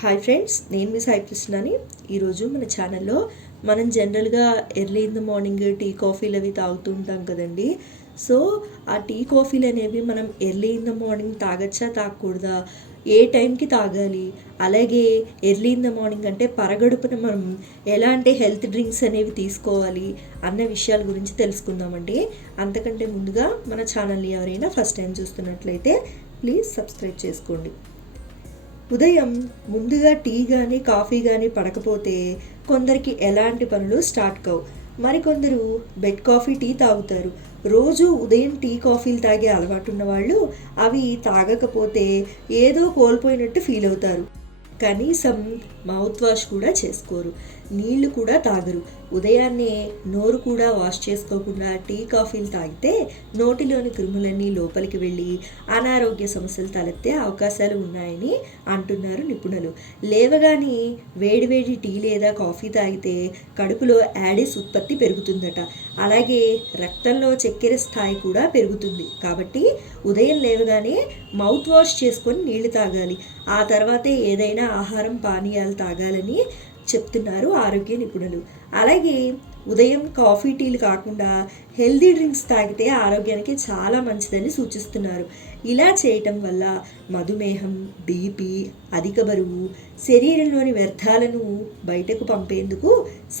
Hi friends, నేను మీ సాయి కృష్ణని. ఈరోజు మన ఛానల్లో మనం జనరల్గా early in the morning tea కాఫీలు అవి తాగుతూ ఉంటాం కదండి. సో ఆ టీ కాఫీలు అనేవి మనం ఎర్లీ ఇన్ ద మార్నింగ్ తాగచ్చా తాగకూడదా, ఏ టైంకి తాగాలి, అలాగే ఎర్లీ ఇన్ ద మార్నింగ్ అంటే పరగడుపున మనం ఎలాంటి హెల్త్ డ్రింక్స్ అనేవి తీసుకోవాలి అన్న విషయాల గురించి తెలుసుకుందామండి. అంతకంటే ముందుగా మన ఛానల్ని ఎవరైనా ఫస్ట్ టైం చూస్తున్నట్లయితే ప్లీజ్ సబ్స్క్రైబ్ చేసుకోండి. ఉదయం ముందుగా టీ కానీ కాఫీ కానీ పడకపోతే కొందరికి ఎలాంటి పనులు స్టార్ట్ కావు. మరికొందరు బెడ్ కాఫీ టీ తాగుతారు. రోజు ఉదయం టీ కాఫీలు తాగే అలవాటు ఉన్న వాళ్ళు అవి తాగకపోతే ఏదో కోల్పోయినట్టు ఫీల్ అవుతారు. కనీసం మౌత్ వాష్ కూడా చేసుకోరు, నీళ్లు కూడా తాగరు. ఉదయాన్నే నోరు కూడా వాష్ చేసుకోకుండా టీ కాఫీలు తాగితే నోటిలోని క్రిములన్నీ లోపలికి వెళ్ళి అనారోగ్య సమస్యలు తలెత్తే అవకాశాలు ఉన్నాయని అంటున్నారు నిపుణులు. లేవగానే వేడివేడి టీ లేదా కాఫీ తాగితే కడుపులో యాడిస్ ఉత్పత్తి పెరుగుతుందట. అలాగే రక్తంలో చక్కెర స్థాయి కూడా పెరుగుతుంది. కాబట్టి ఉదయం లేవగానే మౌత్ వాష్ చేసుకొని నీళ్లు తాగాలి. ఆ తర్వాతే ఏదైనా ఆహారం పానీయాలు తాగాలని చెప్తున్నారు ఆరోగ్య నిపుణులు. అలాగే ఉదయం కాఫీ టీలు కాకుండా హెల్దీ డ్రింక్స్ తాగితే ఆరోగ్యానికి చాలా మంచిదని సూచిస్తున్నారు. ఇలా చేయటం వల్ల మధుమేహం, బీపీ, అధిక బరువు, శరీరంలోని వ్యర్థాలను బయటకు పంపేందుకు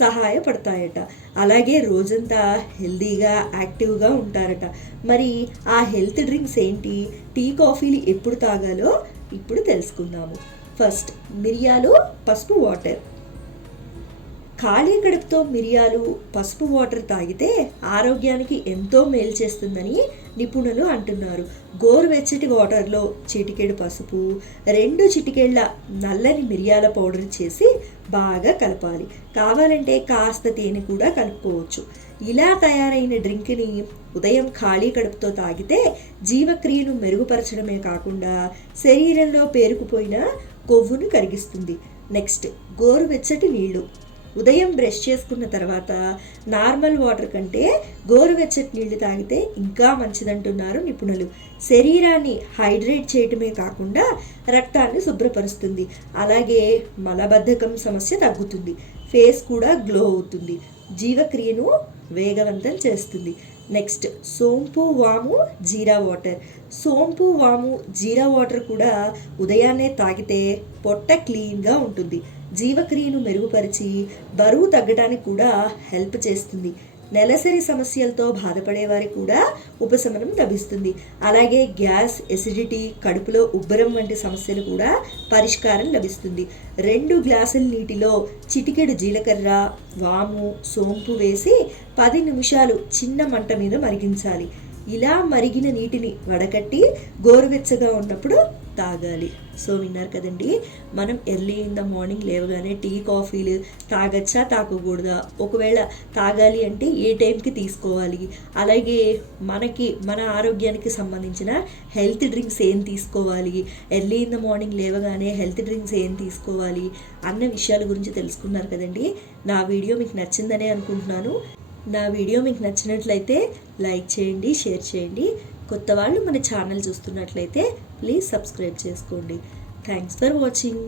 సహాయపడతాయట. అలాగే రోజంతా హెల్దీగా యాక్టివ్గా ఉంటారట. మరి ఆ హెల్త్ డ్రింక్స్ ఏంటి, టీ కాఫీలు ఎప్పుడు తాగాలో ఇప్పుడు తెలుసుకుందాము. ఫస్ట్, మిరియాలు, పసుపు వాటర్. ఖాళీ కడుపుతో మిరియాలు, పసుపు వాటర్ తాగితే ఆరోగ్యానికి ఎంతో మేలు చేస్తుందని నిపుణులు అంటున్నారు. గోరువెచ్చటి వాటర్లో చిటికెడు పసుపు, 2 చిటికెళ్ళ నల్లని మిరియాల పౌడర్ చేసి బాగా కలపాలి. కావాలంటే కాస్త తేనె కూడా కలుపుకోవచ్చు. ఇలా తయారైన డ్రింక్ని ఉదయం ఖాళీ కడుపుతో తాగితే జీవక్రియను మెరుగుపరచడమే కాకుండా శరీరంలో పేరుకుపోయిన కొవ్వును కరిగిస్తుంది. నెక్స్ట్, గోరువెచ్చటి నీళ్లు. ఉదయం బ్రష్ చేసుకున్న తర్వాత నార్మల్ వాటర్ కంటే గోరువెచ్చటి నీళ్లు తాగితే ఇంకా మంచిదంటున్నారు నిపుణులు. శరీరాన్ని హైడ్రేట్ చేయటమే కాకుండా రక్తాన్ని శుభ్రపరుస్తుంది. అలాగే మలబద్ధకం సమస్య తగ్గుతుంది. ఫేస్ కూడా గ్లో అవుతుంది. జీవక్రియను వేగవంతం చేస్తుంది. నెక్స్ట్, సోంపు, వాము, జీరా వాటర్. సోంపు, వాము, జీరా వాటర్ కూడా ఉదయాన్నే తాగితే పొట్ట క్లీన్గా ఉంటుంది. జీవక్రియను మెరుగుపరిచి బరువు తగ్గడానికి కూడా హెల్ప్ చేస్తుంది. నెలసరి సమస్యలతో బాధపడేవారికి కూడా ఉపశమనం లభిస్తుంది. అలాగే గ్యాస్, ఎసిడిటీ, కడుపులో ఉబ్బరం వంటి సమస్యలు కూడా పరిష్కారం లభిస్తుంది. 2 గ్లాసుల నీటిలో చిటికెడు జీలకర్ర, వాము, సోంపు వేసి 10 నిమిషాలు చిన్న మంట మీద మరిగించాలి. ఇలా మరిగిన నీటిని వడకట్టి గోరువెచ్చగా ఉన్నప్పుడు తాగాలి. సో విన్నారు కదండి, మనం ఎర్లీ ఇన్ ద మార్నింగ్ లేవగానే టీ కాఫీలు తాగచ్చా తాగకూడదా, ఒకవేళ తాగాలి అంటే ఏ టైంకి తీసుకోవాలి, అలాగే మన ఆరోగ్యానికి సంబంధించిన హెల్త్ డ్రింక్స్ ఏం తీసుకోవాలి, ఎర్లీ ఇన్ ద మార్నింగ్ లేవగానే హెల్త్ డ్రింక్స్ ఏం తీసుకోవాలి అన్న విషయాల గురించి తెలుసుకున్నారు కదండి. నా వీడియో మీకు నచ్చిందనే అనుకుంటున్నాను. నా వీడియో మీకు నచ్చినట్లయితే లైక్ చేయండి, షేర్ చేయండి. కొత్త వాళ్ళు మన ఛానల్ చూస్తున్నట్లయితే ప్లీజ్ సబ్స్క్రైబ్ చేసుకోండి. Thanks for watching.